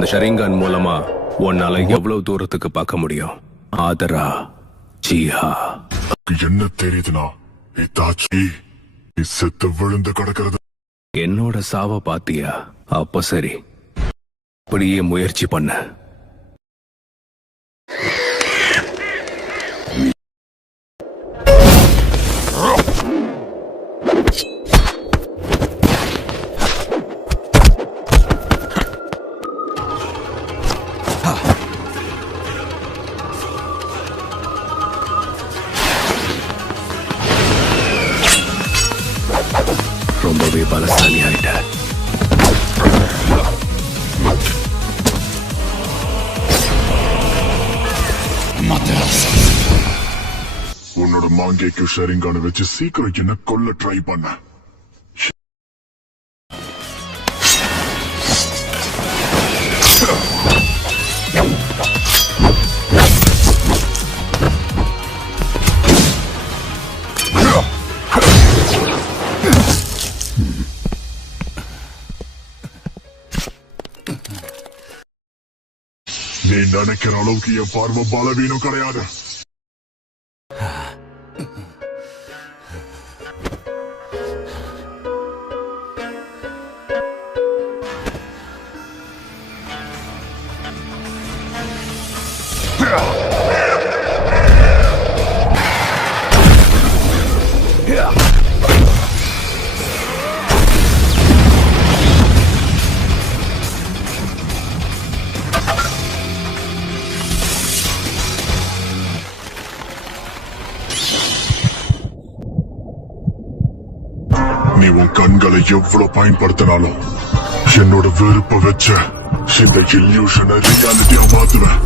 இந்த ஷரிங்கான் மூலமா உன்னால எவ்வளவு தூரத்துக்கு பார்க்க முடியும்? ஆதரா ஜிஹா என்ன தெரியுதுனா இத்தாச்சி செத்து விழுந்து கிடக்கிறது. என்னோட சாவ பாத்தியா? அப்ப சரி, அப்படியே முயற்சி பண்ண. ரொம்பவே பலசாலி ஆயிட்ட. உன்னோட மாங்கேக்கு ஷரிங்கான வச்சு சீக்கிரம் என்ன கொல்ல ட்ரை பண்ண. நீ நினைக்கிற அளவுக்கு என் பார்வை பலவீனம் கிடையாது. நீ உன் கண்களை எவ்வளவு பயன்படுத்தினாலும் என்னோட வெறுப்ப வச்ச இந்த இல்யூஷனை ரியாலிட்டியா மாத்துவேன்.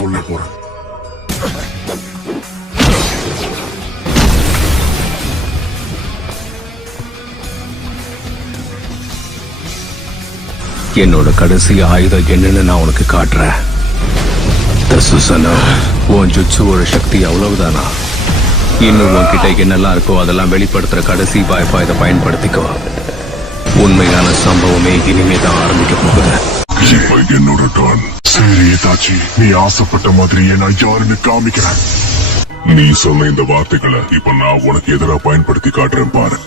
கொல்ல போறேன். என்னோட கடைசி ஆயுதம் என்னன்னு நான் உனக்கு காட்டுறேன். உன் ஜுட்சுவோட சக்தி அவ்வளவுதானா? இன்னும் உன்கிட்ட என்னெல்லாம் இருக்கோ அதெல்லாம் வெளிப்படுத்துற கடைசி வாய்ப்பா இதை பயன்படுத்திக்கோ. உண்மையான சம்பவமே இனிமேதான் ஆரம்பிக்க போகுது. என்னோட டான். சரி தாச்சி, நீ ஆசைப்பட்ட மாதிரியே நான் யாருன்னு காமிக்கிறேன். நீ சொன்ன இந்த வார்த்தைகளை இப்ப நான் உனக்கு எதிராக பயன்படுத்தி காட்டுறேன் பாரு.